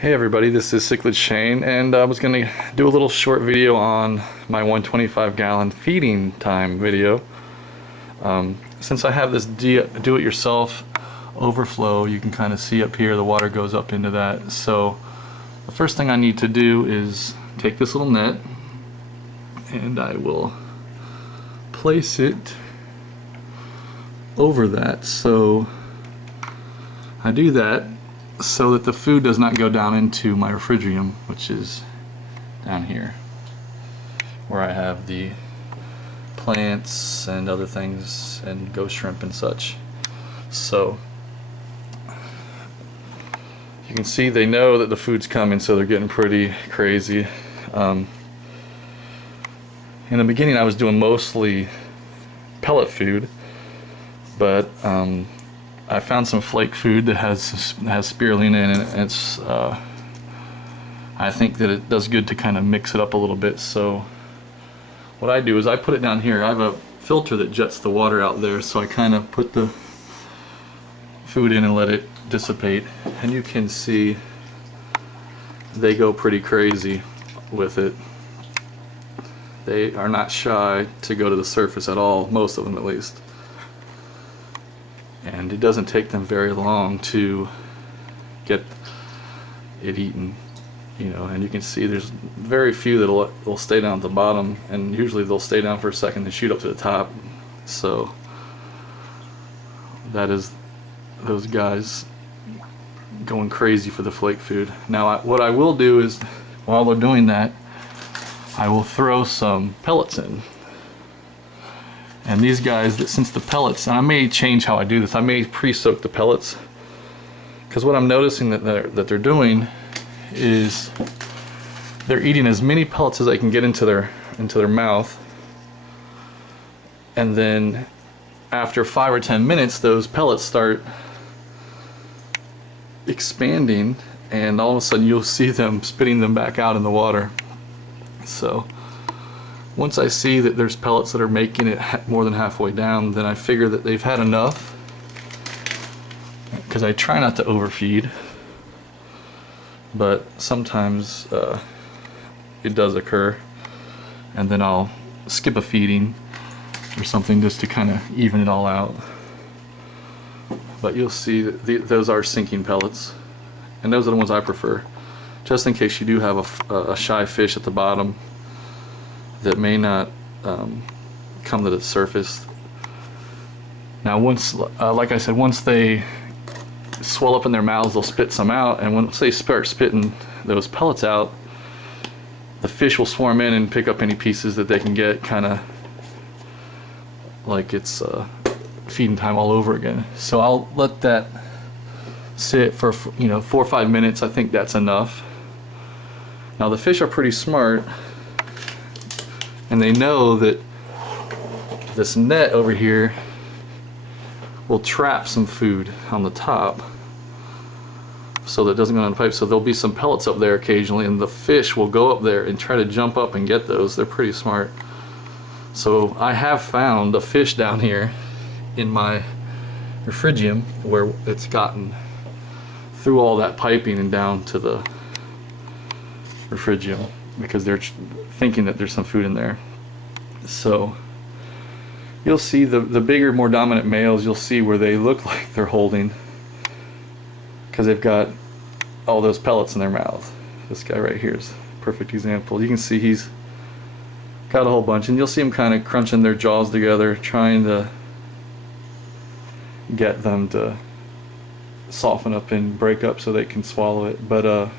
Hey everybody, this is Cichlids Shane, and I was going to do a little short video on my 125 gallon feeding time video. Since I have this do-it-yourself overflow, you can kind of see up here the water goes up into that. So the first thing I need to do is take this little net and I will place it over that. So I do that so that the food does not go down into my refrigerator, which is down here where I have the plants and other things and ghost shrimp and such. So you can see they know that the food's coming, so they're getting pretty crazy. In the beginning I was doing mostly pellet food, but I found some flake food that has spirulina in it, and it's I think that it does good to kind of mix it up a little bit. So what I do is I put it down here. I have a filter that jets the water out there, so I kind of put the food in and let it dissipate, and you can see they go pretty crazy with it. They are not shy to go to the surface at all, most of them at least. And it doesn't take them very long to get it eaten, you know. And you can see there's very few that'll stay down at the bottom, and usually they'll stay down for a second and shoot up to the top. So that is those guys going crazy for the flake food. Now what I will do is, while they're doing that, I will throw some pellets in. And these guys, since the pellets, and I may change how I do this, I may pre-soak the pellets, because what I'm noticing that they're doing is they're eating as many pellets as they can get into their mouth, and then after 5 or 10 minutes those pellets start expanding, and all of a sudden you'll see them spitting them back out in the water. So once I see that there's pellets that are making it more than halfway down, then I figure that they've had enough, because I try not to overfeed, but sometimes it does occur, and then I'll skip a feeding or something just to kind of even it all out. But you'll see that those are sinking pellets, and those are the ones I prefer, just in case you do have a shy fish at the bottom that may not come to the surface. Now once, like I said, once they swell up in their mouths, they'll spit some out, and once they start spitting those pellets out, the fish will swarm in and pick up any pieces that they can get, kind of like it's feeding time all over again. So I'll let that sit for 4 or 5 minutes. I think that's enough. Now the fish are pretty smart, and they know that this net over here will trap some food on the top so that it doesn't go down the pipe. So there'll be some pellets up there occasionally, and the fish will go up there and try to jump up and get those. They're pretty smart. So I have found a fish down here in my refrigerator where it's gotten through all that piping and down to the refrigerator, because they're thinking that there's some food in there. So you'll see the bigger, more dominant males, you'll see where they look like they're holding, because they've got all those pellets in their mouth. This guy right here is a perfect example. You can see he's got a whole bunch, and you'll see them kind of crunching their jaws together, trying to get them to soften up and break up so they can swallow it. But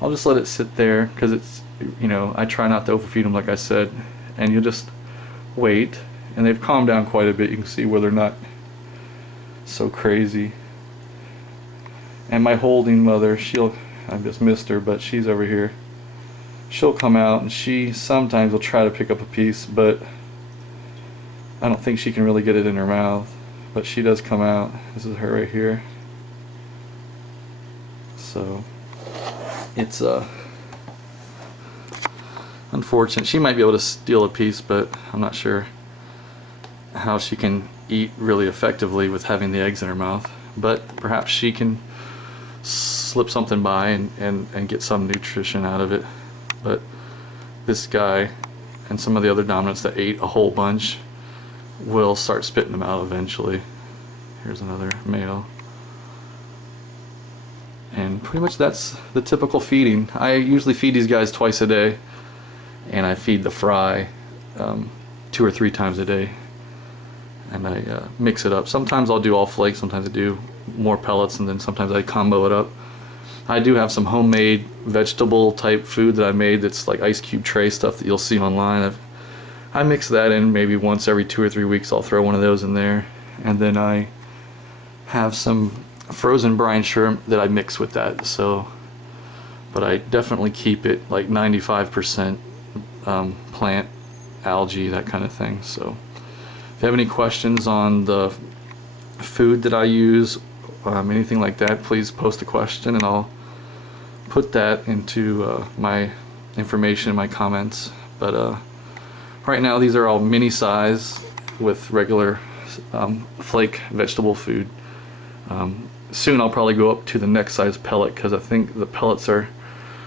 I'll just let it sit there, because it's, I try not to overfeed them, like I said, and you'll just wait. And they've calmed down quite a bit. You can see where they're not so crazy. And my holding mother, I just missed her, but she's over here. She'll come out, and she sometimes will try to pick up a piece, but I don't think she can really get it in her mouth. But she does come out. This is her right here. So it's unfortunate. She might be able to steal a piece, but I'm not sure how she can eat really effectively with having the eggs in her mouth. But perhaps she can slip something by and get some nutrition out of it. But this guy and some of the other dominants that ate a whole bunch will start spitting them out eventually. Here's another male. And pretty much that's the typical feeding. I usually feed these guys twice a day, and I feed the fry 2 or 3 times a day, and I mix it up. Sometimes I'll do all flakes, sometimes I do more pellets, and then sometimes I combo it up. I do have some homemade vegetable type food that I made that's like ice cube tray stuff that you'll see online. I mix that in maybe once every 2 or 3 weeks. I'll throw one of those in there, and then I have some frozen brine shrimp that I mix with that. So, but I definitely keep it like 95% plant, algae, that kind of thing. So if you have any questions on the food that I use, anything like that, please post a question and I'll put that into my information in my comments. But right now these are all mini size with regular flake vegetable food. Soon I'll probably go up to the next size pellet, because I think the pellets are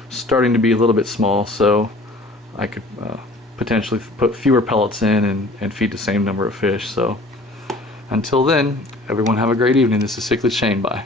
starting to be a little bit small, so I could potentially put fewer pellets in and feed the same number of fish. So until then, everyone have a great evening. This is Cichlid Shane. Bye.